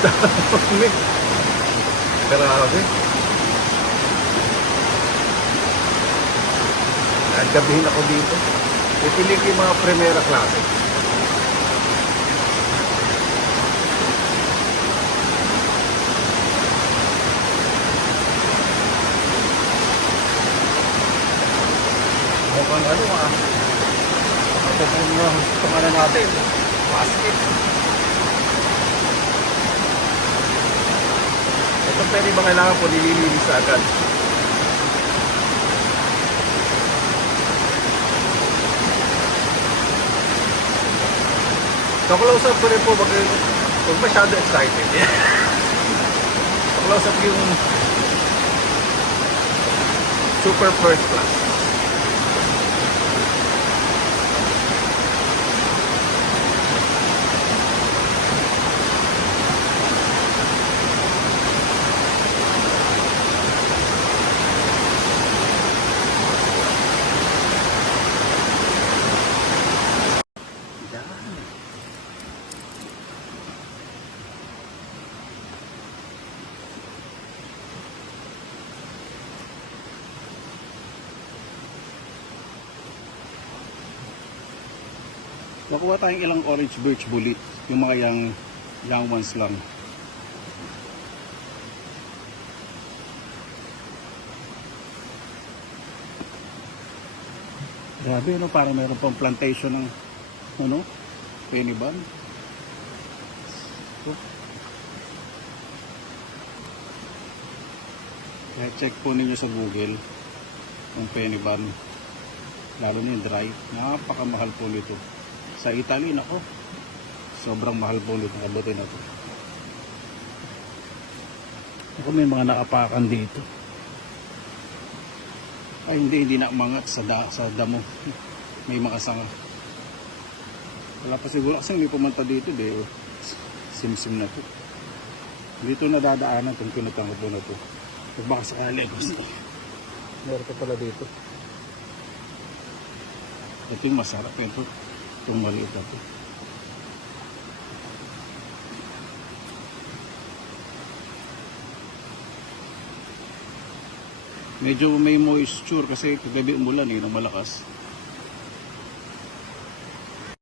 Dami. Grabe. Naggabihin ako dito. Ipili ko yung mga primera klase. Mukhang ano ito itong ano natin, basket. Ito pwede ba kailangan po nililinis agad? So close up ko rin po, huwag masyado excited. So close up yung super first class. Nakuha tayong ilang orange birch bullet, yung mga young ones lang. Grabe, no? Parang mayroon pang plantation ng ano, penny ban. Kaya check po ninyo sa Google yung penny ban, lalo na yung dry. Napakamahal po nito. Sa Italy, nako, sobrang mahal po nito. Kabuti na to. Ako may mga nakapakan dito. Ay hindi na umangat sa damo. May mga sanga. Wala pa siguro kasi may pumunta dito. Simsim na to. Dito nadadaanan itong pinutang ko na to. Pag baka sakali kasi meron pa pala dito. Ito yung masarap ito. Itong maliit na ito. Medyo may moisture kasi kagabi umulan ng malakas.